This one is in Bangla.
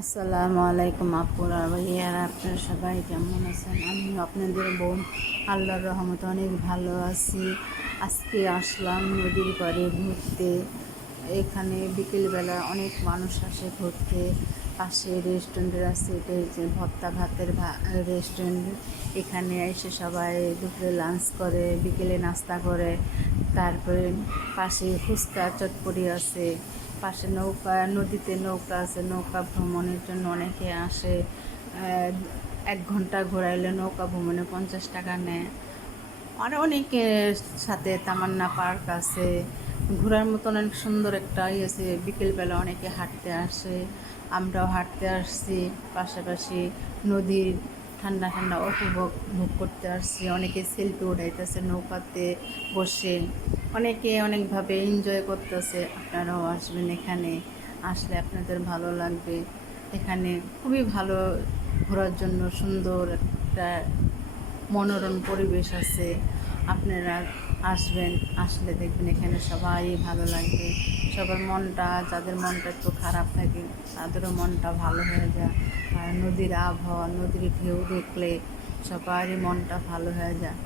আসসালামু আলাইকুম আপুরা ভাইয়ারা, আপনারা সবাই কেমন আছেন? আমি আপনাদের বোন আল্লাহর রহমতে অনেক ভালো আছি। আজকে আসলাম নদীর পাড়ে ঘুরতে। এখানে বিকেলবেলা অনেক মানুষ আসে ঘুরতে। পাশে রেস্টুরেন্ট আছে, এটা হচ্ছে ভর্তা ভাতের রেস্টুরেন্ট। এখানে এসে সবাই দুপুরে লাঞ্চ করে, বিকেলে নাস্তা করে। তারপরে পাশে ফুচকা চটপটি আছে। পাশে নৌকা, নদীতে নৌকা আছে, নৌকা ভ্রমণের জন্য অনেকে আসে। 1 ঘন্টা ঘোরাইলে নৌকা ভ্রমণে 50 টাকা নেয়। আর অনেকের সাথে তামান্না পার্ক আছে, ঘোরার মতন অনেক সুন্দর একটা আছে। বিকেলবেলা অনেকে হাঁটতে আসে, আমরাও হাঁটতে আসছি। পাশাপাশি নদীর ঠান্ডা ঠান্ডা উপভোগ ভোগ করতে আসছি। অনেকে সেলফি উঠাইতেছে নৌকাতে বসে, অনেকে অনেকভাবে এনজয় করতেছে। আপনারাও আসবেন, এখানে আসলে আপনাদের ভালো লাগবে। এখানে খুবই ভালো, ঘোরার জন্য সুন্দর একটা মনোরম পরিবেশ আছে। আপনারা আসবেন, আসলে দেখবেন এখানে সবাই ভালো লাগবে। সবার মনটা, যাদের মনটা একটু খারাপ থাকে তাদেরও মনটা ভালো হয়ে যায়। আর নদীর আবহাওয়া, নদীর ঢেউ দেখলে সবারই মনটা ভালো হয়ে যায়।